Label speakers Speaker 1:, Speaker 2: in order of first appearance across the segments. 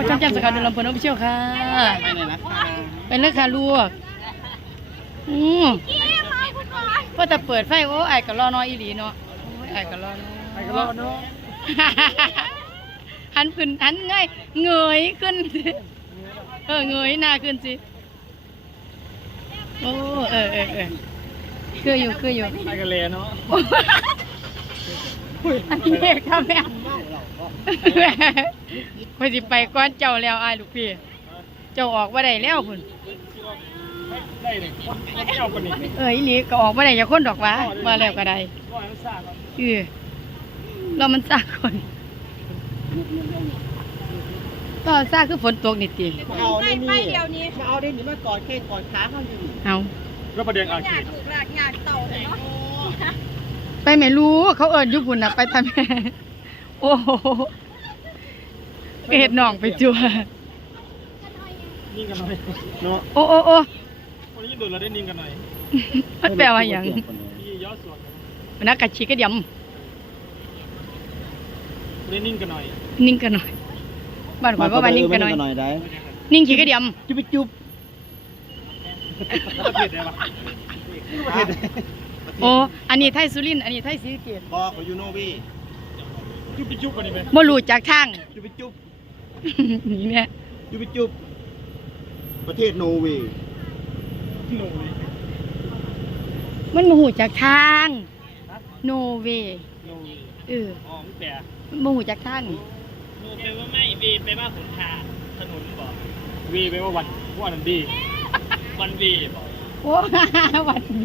Speaker 1: ช่องแก้มสกาวดูลำเพลินออฟฟิเชียลค่ะไปเลยนะคะไปเลยค่ะลูกพอแต่เปิดไฟโอ้ไอ้ก็รอน้อยอีหลีเนาะไอ้ก็รอน้อยไอ้ก็รอเนาะหันขึ้นหันเงยขึ้นเงยหน้าขึ้นสิโอ้คืออยู่
Speaker 2: ไปกันเลยเนาะ
Speaker 1: อันนี้เอกครับแม่พอสิไปก้อนเจ้าแล้วไอ้ลูกพี่เจ้าออกว่าได้แล้วคุณ
Speaker 2: ได้เลยเจ้าคนนี้
Speaker 1: อีหลีก็ออกว่าได้อย่าคนดอกวะมาแล้วก็ได้เรามันซาคนก็ซาคือฝนตกนิดเดียว
Speaker 3: เอาได้นี่มาเอาได้นี่มากอดแข้งกอดขาเขาอยู่
Speaker 1: เอา
Speaker 2: ก็ประเด็นอ่ะ
Speaker 4: อยากถูกหลักอยากเต่าเนาะ
Speaker 1: ไปไม่รู้เขาเอิญยุบุ่นนะไปทำโอ้โหเห็ดหนองไปจัว
Speaker 2: นิ่งกันหน่อยเนาะ
Speaker 1: โอ้
Speaker 2: วันนี้โดนเราได้นิ่งกันหน่อย
Speaker 1: มันแปลว่าอย่าง
Speaker 2: ย้อนสวน
Speaker 1: มันนักกระชีกระเดียม
Speaker 2: ได้นิ่งกันหน่อย
Speaker 1: นิ่งกันหน่อยบ้านข่อยว่าบ้านนิ่งกันหน่อยนิ่งขี้กระเดียม
Speaker 3: จุ๊บ
Speaker 1: โอ้อันนี้ไทยสุรินทร์อันนี้ไทยศรีสะเกษ
Speaker 3: บอกเขาอยู่โนวี
Speaker 2: จุ๊บกันนี่ไหม
Speaker 1: บ่รู้จากทาง
Speaker 3: จุ๊บ
Speaker 1: นี่เนี่ย
Speaker 3: จุ๊บประเทศโนวี
Speaker 1: มันบ่ฮู้จากทางโนเว
Speaker 2: อ๋อมึงแปล
Speaker 1: บ่ฮู้จากทาง
Speaker 2: โนแปลว่าไม่วีแปลว่าหนทางถนนบอกวีแปลว่าวันนั้นดีวันวีบอก
Speaker 1: โอ้วันเว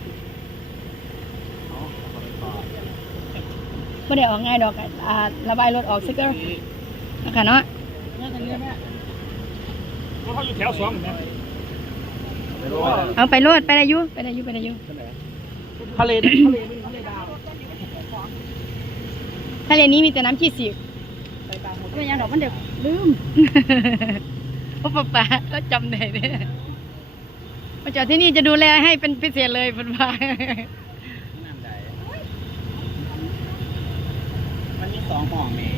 Speaker 1: ไม่ได้ออกง่ายดอกระบายรถออกซิกเกอร์นะคะเนาะ
Speaker 2: เขาอยู่แถวสองนะ
Speaker 1: เอาไปรถไปได้ยุทะเลนี้มีแต่น้ำขี้สีไม่ยังดอกมันเด็กลืมเพราะป้าก็จำได้เนี่ยมาจอดที่นี่จะดูแลให้เป็นพิเศษเลยเป็นว่า
Speaker 3: มันมี2ห้องแหม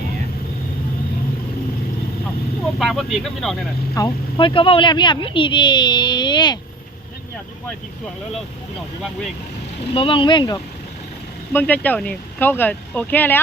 Speaker 2: เอาปลาปกติก็ไม่นอกเนี่ยนะ
Speaker 1: เอาคอยก็เว้าเรียบอยู่นี่ดี
Speaker 2: ยังอยากจะปล่อยทิ้งส่วงแล้วพี่น้องจะว่างเว้ง
Speaker 1: บ่ว่างเว้งดอกเบิ่งแต่เจ้านี่เขาก็โอเคแล้ว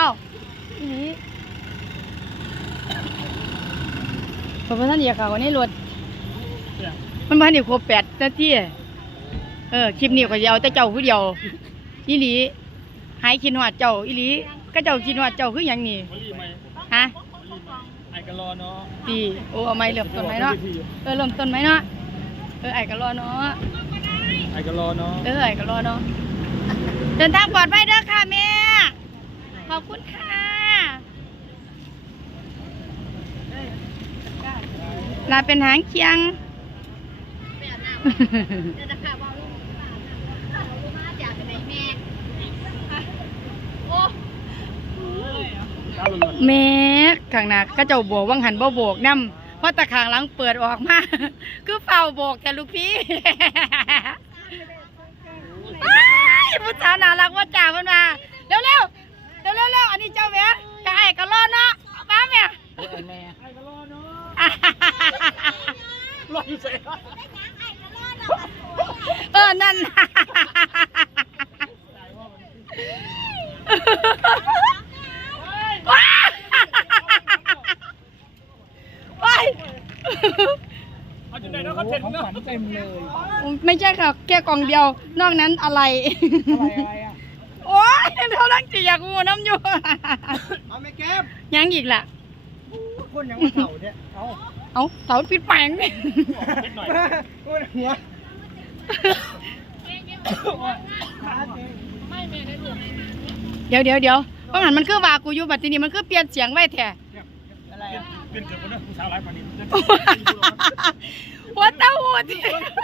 Speaker 1: เพราะว่าท่านอยากเขาในรถมันพันอีกครบ8 นาทีคลิปนี้ก็จะเอาแต่เจ้าผู้เดียวอีหลีหายคิดฮอดเจ้าอีหลีก็เจ้าคิดฮอดเจ้าคือหยังนี่ฮะ
Speaker 2: ไอ้กะรอเนาะ
Speaker 1: ตีโอ้เอาไม้เริ่มต้นไหมเนาะเริ่มต้นไหมเนาะไอ้กะรอเนาะ
Speaker 2: ไอ้กะรอเนาะ
Speaker 1: ไอ้กะรอเนาะเดินทางปลอดภัยเด้อค่ะแม่ขอบคุณค่ะลาเป็นหางเคียงแม่ข้างหน้าก็เจ้าโบกวังหันบ่โบกน้ำเพราะตะขางหลังเปิดออกมาคือเฝ้าโบกแต่ลูกพี่ผู้สาวน่ารักว่าจ่ามันมาเร็วอันนี้เจ้าแม่กายก็รอเนาะมาแม่
Speaker 2: ไอ้กะรอเนาะรออยู่เสีย
Speaker 1: นั่นไม่ใช่ค่ะแค่กล่องเดียวนอกนั้นอะไรอ่ะโอ้ยเขาลังจีอยากงูน้ำอยู่
Speaker 3: เอาไม่แก้ม
Speaker 1: ยังอีกล่ะ
Speaker 3: คนยังมาเต่าเนี่ย
Speaker 1: เอาเต่าปิดแปงนี่
Speaker 3: หัว
Speaker 1: เดี๋ยวเพราะงั้นมันคือว่ากูอยู่บัดนี้มันคือเปลี่ยนเสียงไว้แท้
Speaker 2: อะไรเปลี่ยนเสียงคนนั้นผู้สาวหลายปานนี้
Speaker 1: หัวเต้าหูดิ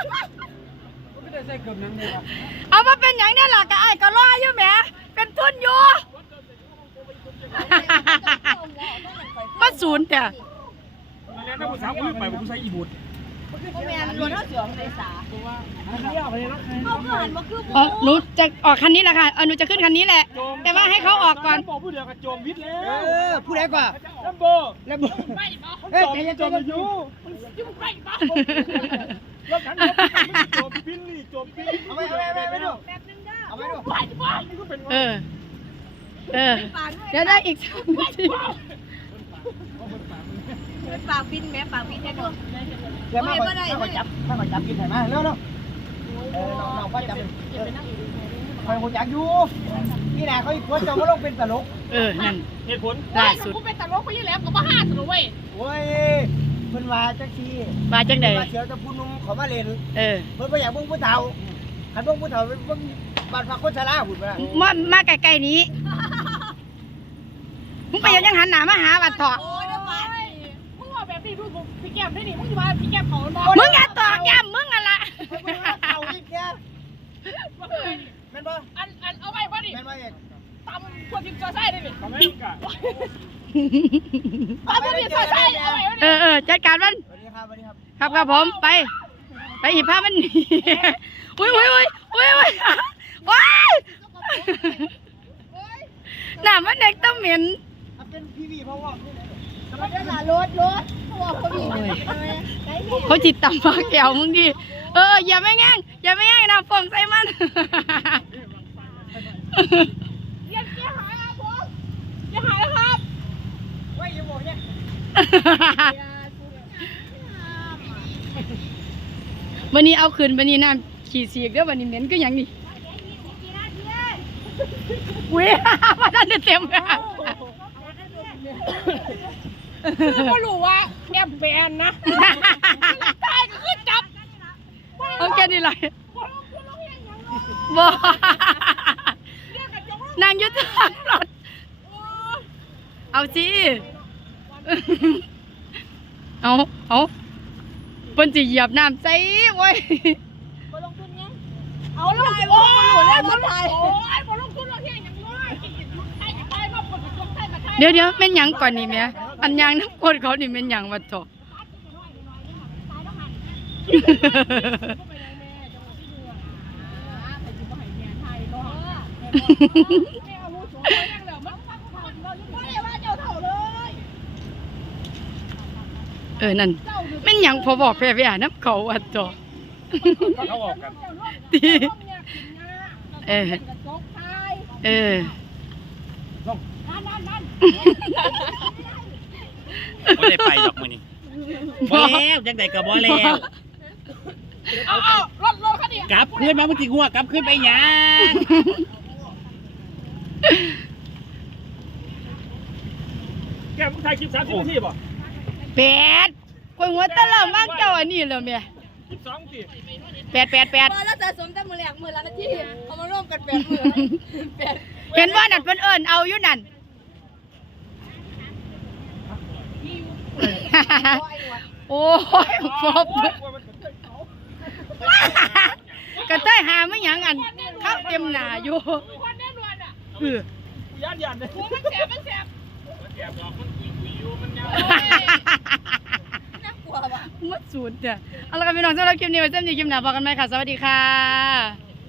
Speaker 1: เอามาเป็นอย่างนี้ล่ะกะไอ้ก็รออยู่แหมเป็นทุนอยู่มาศูนย์แต่
Speaker 2: แล้วผู้สาวคนไปผู้ชายอีบุตร
Speaker 4: พ่อแม่รถเท่าเสือในสาเขาเกินมาคือ
Speaker 1: อ๋อหนูจะออกคันนี้แหละค่ะหนูจะขึ้นคันนี้แหละ แต่ว่าให้เขาออกก่อน
Speaker 2: บอกผู้เดียวกับโจมวิทย์แล้ว
Speaker 3: ผู้ใดกว่า
Speaker 2: ลัมโบ
Speaker 3: แล้วบ่
Speaker 2: ไม่ปะ
Speaker 3: เฮ้ย
Speaker 2: โจมอยู่ยุ่งไปปะรถคันนี้โจมบิลลี่โจมบิลลี่
Speaker 3: เอาไปดู
Speaker 4: แบบนึงเด้อ
Speaker 3: เอาไปดู
Speaker 2: ไปไปนี่ก็เป็น
Speaker 1: เออเดี๋ยวได้อีกสามนาที
Speaker 4: ปากบินแม่ปากบินเนี่ยดู
Speaker 3: เดี๋ยวมาขอจับกินไหนมาเร็วๆเราก็จับคอยคนอยากอยู่นี่แหละเขาอีกคนจะมาลงเป็นตลก
Speaker 1: นั่น
Speaker 2: เหตุผล
Speaker 1: ล่าสุด
Speaker 2: กูเป็นตลกไปยี่แล้วก็มาห้าสนุกเว้ย
Speaker 3: โอ้ยเพิ่นว่าจักที
Speaker 1: มาจังใด
Speaker 3: มาเสียวจะพูนุ่มขอมาเล่น เพิ่นบ่อยากเบิ่งผู้เฒ่าคันเบิ่งผู้เฒ่าเบิ่งบ้านพักคนชราพุ่นบ่ล่ะ
Speaker 1: มาใกล้ๆนี้มึงไปยังหันหน้ามาหาบัดถอ
Speaker 4: โอ้ยได้ไหม
Speaker 2: มึงว่าแบบนี้ดูพี่แก้มได้ดิมึงจะมาพี่แก้มเขานอน
Speaker 1: มึงอย่าตอกย้ำมึงอะล่ะ
Speaker 3: เพิ่นว่าเฒ่าอีกแค่แม่นบ่
Speaker 2: อันเอาไว้ป่ะดิ
Speaker 3: แม่นบ่เอก
Speaker 2: ตำพวกกินซอสไส้ได้ดิตำไม่กะตำพวกกินซอสไส้เอาไว้ป่ะดิ
Speaker 1: จัดการมัน
Speaker 3: สวัสดีครับสวัสดีครับ
Speaker 1: ครับผมไปหิบผ้ามันหนีอุ้ยหน้ามันเด็กต้องเหม็น
Speaker 3: เป็นพี่วีเพราะว่า
Speaker 4: รถเด้อล่ะรถเขาบอกเขาบีบ
Speaker 1: เขาจิตต่ำมากแก้วมึงดิอย่าไม่แง่งนะฟองใส่มัน
Speaker 2: อย่าหายครับผมอย่าหายครับ
Speaker 3: ไว้อยู่บ่เนี่ย
Speaker 1: วันนี้เอาคืนวันนี้น้ำขี่เสียกเด้อวันนี้เหม็นก็ยังนี่เว้ยมาดันเต็มเลย
Speaker 2: คือก็รู้ว่าแอบแบนนะตายก็คือจับ
Speaker 1: เอาแค่นี้เลยบ่นางยุทธรถเอาสิเอาเพิ่นสิเหยียบน้ำใส่โว้ย
Speaker 2: เอาลงโอ้ยคนไทยโอ้ยบอลลงทุนเราเที่ยงอย่างน้อยใครจะไปมาปลดยกใส่มาใช่
Speaker 1: เดี๋ยวแม่นหยังก่อนนี่แม่อันยางน้ำกรดเขานี่แม่นหยังวะจ๊อนั่นแม่นหยังพอบอกแพ้ๆน้ำเขาวะจ๊อ
Speaker 2: เขาบอกกัน
Speaker 1: ตี
Speaker 5: บ่ได้ไปดอกมื้อนี้บ่แล้วจังได๋ก็บ่แล้ว
Speaker 2: เอารถคันนี้
Speaker 5: กลับขึ้นมามึงสิงัวกลับขึ้นไปหยัง
Speaker 2: แกมึงถ่ายคลิป30 นาทีป่ะ
Speaker 1: 8คนหัวตะเริ่มมากเจ้าอันนี้แล้วแม่
Speaker 2: 12สิ
Speaker 1: 8
Speaker 4: เมื่อเราสะสมแต่มือแรกมือละนาทีเอามาร่วมกัน8 มือ8
Speaker 1: เห็นว่านั่นเพิ่นเอิ้นเอาอยู่นั่น โอ้ยฟอบกระเต้ยหาไม่หยังอันข้าวเต็มหน้าอยู่
Speaker 2: คนแน่นอนอ่ะ
Speaker 1: คือ
Speaker 2: ยันเลยมันแสบมันแสบดอกมันคุยอยู่มันยาว
Speaker 4: น่ากลัวว่ะ
Speaker 1: มัดสูตรเนี่ยเอาละครับพี่น้องสำหรับคลิปนี้ไว้เส้นนี้คลิปหน้าพบกันไหมค่ะ สวัสดีค่ะ